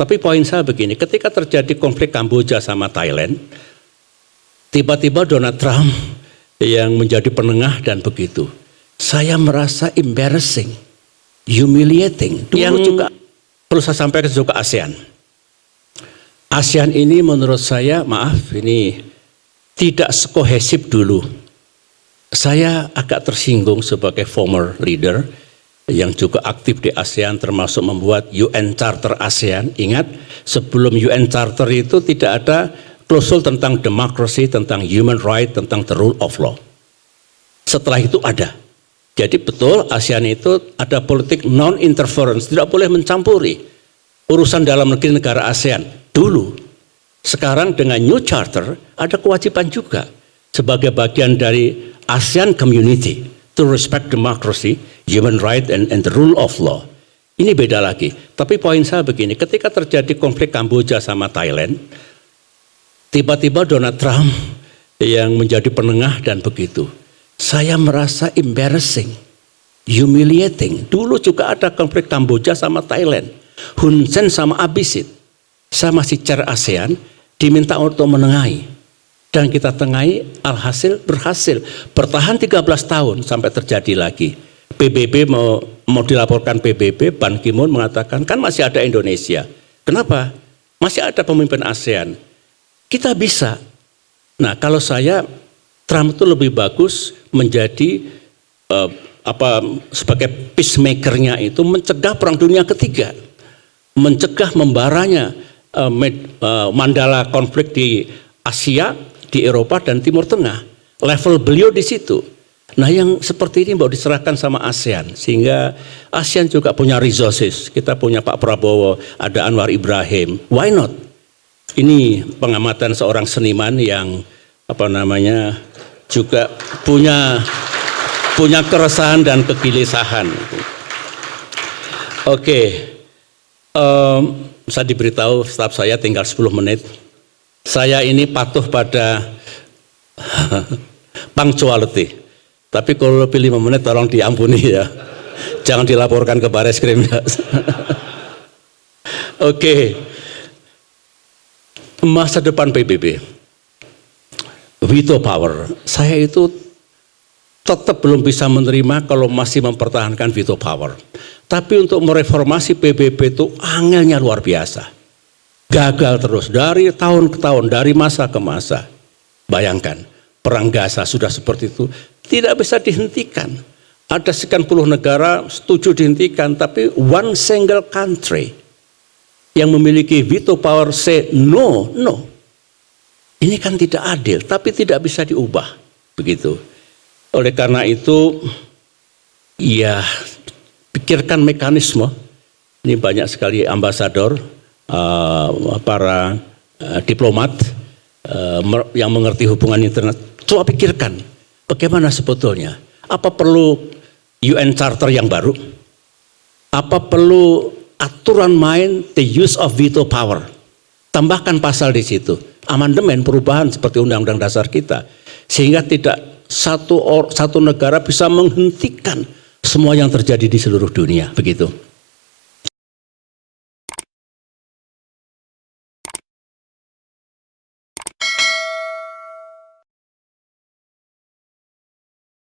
Tapi poin saya begini, ketika terjadi konflik Kamboja sama Thailand, tiba-tiba Donald Trump yang menjadi penengah dan begitu. Saya merasa embarrassing, humiliating. Yang juga perlu saya sampaikan juga ASEAN. ASEAN ini menurut saya, maaf ini tidak sekohesif dulu. Saya agak tersinggung sebagai former leader yang juga aktif di ASEAN termasuk membuat UN Charter ASEAN. Ingat, sebelum UN Charter itu tidak ada klausul tentang demokrasi, tentang human right, tentang the rule of law. Setelah itu ada. Jadi betul ASEAN itu ada politik non-interference, tidak boleh mencampuri urusan dalam negeri negara ASEAN. Dulu, sekarang dengan New Charter ada kewajiban juga sebagai bagian dari ASEAN Community to respect democracy, human right, and the rule of law. Ini beda lagi. Tapi poin saya begini, ketika terjadi konflik Kamboja sama Thailand, tiba-tiba Donald Trump yang menjadi penengah dan begitu. Saya merasa embarrassing, humiliating. Dulu juga ada konflik Kamboja sama Thailand, Hun Sen sama Abhisit. Saya masih chair ASEAN, diminta untuk menengahi. Dan kita tengahi, alhasil berhasil. Bertahan 13 tahun sampai terjadi lagi. PBB mau dilaporkan PBB, Ban Ki-moon mengatakan, kan masih ada Indonesia. Kenapa? Masih ada pemimpin ASEAN. Kita bisa. Nah, kalau saya, Trump itu lebih bagus menjadi sebagai peacemaker-nya itu mencegah Perang Dunia Ketiga. Mencegah membaranya mandala konflik di Asia, di Eropa dan Timur Tengah. Level beliau di situ. Nah, yang seperti ini mau diserahkan sama ASEAN. Sehingga ASEAN juga punya resources. Kita punya Pak Prabowo, ada Anwar Ibrahim. Why not? Ini pengamatan seorang seniman yang juga punya keresahan dan kegelisahan. Oke. Saya diberitahu staf saya tinggal 10 menit. Saya ini patuh pada punctuality. Tapi kalau lebih 5 menit tolong diampuni ya. Jangan dilaporkan ke Bareskrim. Oke. Masa depan PBB. Veto power. Saya itu tetap belum bisa menerima kalau masih mempertahankan veto power. Tapi untuk mereformasi PBB itu angelnya luar biasa. Gagal terus dari tahun ke tahun, dari masa ke masa. Bayangkan, Perang Gaza sudah seperti itu, tidak bisa dihentikan. Ada sekian puluh negara setuju dihentikan, tapi one single country yang memiliki veto power say no. Ini kan tidak adil, tapi tidak bisa diubah. Begitu. Oleh karena itu, ya pikirkan mekanisme. Ini banyak sekali ambasador, para diplomat yang mengerti hubungan internet. Coba pikirkan bagaimana sebetulnya. Apa perlu UN Charter yang baru? Apa perlu aturan main the use of veto power? Tambahkan pasal di situ. Amandemen perubahan seperti Undang-Undang Dasar kita. Sehingga tidak satu negara bisa menghentikan semua yang terjadi di seluruh dunia. Begitu.